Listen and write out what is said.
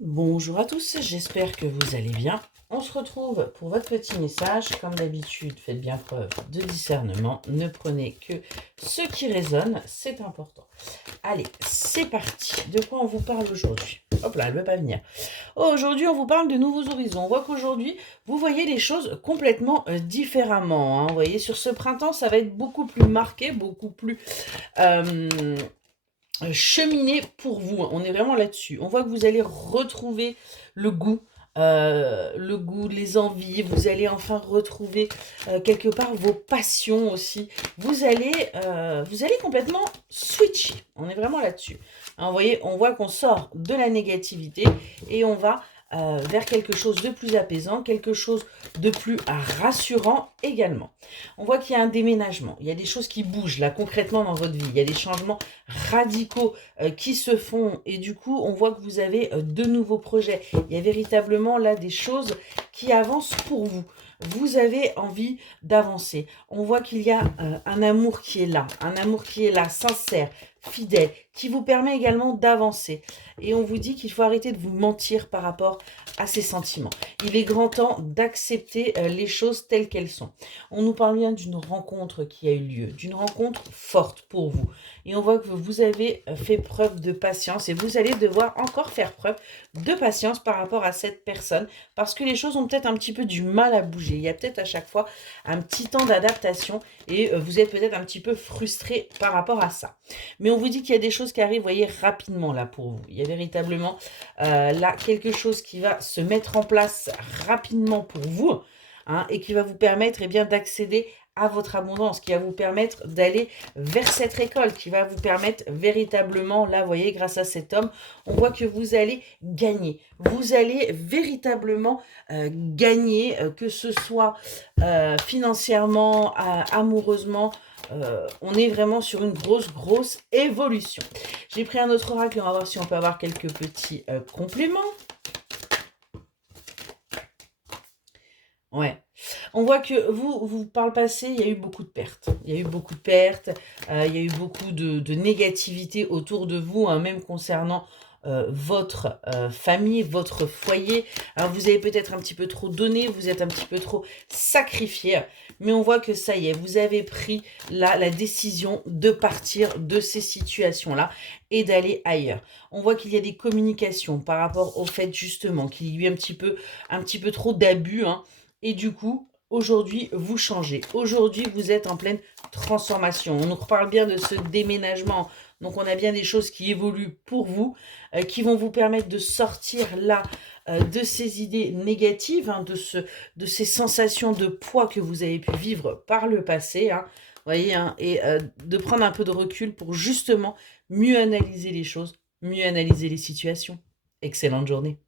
Bonjour à tous, j'espère que vous allez bien. On se retrouve pour votre petit message. Comme d'habitude, faites bien preuve de discernement. Ne prenez que ce qui résonne, c'est important. Allez, c'est parti. De quoi on vous parle aujourd'hui? Hop là, elle ne veut pas venir. Aujourd'hui, on vous parle de nouveaux horizons. On voit qu'aujourd'hui, vous voyez les choses complètement différemment, hein. Vous voyez, sur ce printemps, ça va être beaucoup plus marqué, beaucoup plus euh, cheminer pour vous. On est vraiment là-dessus. On voit que vous allez retrouver le goût, les envies. Vous allez enfin retrouver quelque part vos passions aussi. Vous allez complètement switcher. On est vraiment là-dessus. Hein, vous voyez, on voit qu'on sort de la négativité et on va vers quelque chose de plus apaisant, quelque chose de plus rassurant également. On voit qu'il y a un déménagement, il y a des choses qui bougent là concrètement dans votre vie, il y a des changements radicaux qui se font et du coup on voit que vous avez de nouveaux projets. Il y a véritablement là des choses qui avancent pour vous. Vous avez envie d'avancer. On voit qu'il y a un amour qui est là, sincère, fidèle, qui vous permet également d'avancer. Et on vous dit qu'il faut arrêter de vous mentir par rapport à ces sentiments. Il est grand temps d'accepter les choses telles qu'elles sont. On nous parle bien d'une rencontre qui a eu lieu, d'une rencontre forte pour vous. Et on voit que vous avez fait preuve de patience et vous allez devoir encore faire preuve de patience par rapport à cette personne parce que les choses ont peut-être un petit peu du mal à bouger. Il y a peut-être à chaque fois un petit temps d'adaptation et vous êtes peut-être un petit peu frustré par rapport à ça. Mais on vous dit qu'il y a des choses qui arrivent, vous voyez, rapidement là pour vous. Il y a véritablement là quelque chose qui va se mettre en place rapidement pour vous. Hein, et qui va vous permettre bien d'accéder à votre abondance, qui va vous permettre d'aller vers cette récolte, qui va vous permettre véritablement, là, vous voyez, grâce à cet homme, on voit que vous allez gagner. Vous allez véritablement gagner, que ce soit financièrement, amoureusement, on est vraiment sur une grosse évolution. J'ai pris un autre oracle, on va voir si on peut avoir quelques petits compléments. Ouais. On voit que vous, par le passé, il y a eu beaucoup de pertes. Il y a eu beaucoup de pertes, il y a eu beaucoup de négativité autour de vous, hein, même concernant votre famille, votre foyer. Alors, vous avez peut-être un petit peu trop donné, vous êtes un petit peu trop sacrifié, mais on voit que ça y est, vous avez pris la décision de partir de ces situations-là et d'aller ailleurs. On voit qu'il y a des communications par rapport au fait justement qu'il y a eu un petit peu trop d'abus, hein, et du coup, aujourd'hui, vous changez. Aujourd'hui, vous êtes en pleine transformation. On nous reparle bien de ce déménagement. Donc, on a bien des choses qui évoluent pour vous, qui vont vous permettre de sortir là de ces idées négatives, hein, de ces sensations de poids que vous avez pu vivre par le passé. Hein, voyez, hein, et de prendre un peu de recul pour justement mieux analyser les choses, mieux analyser les situations. Excellente journée.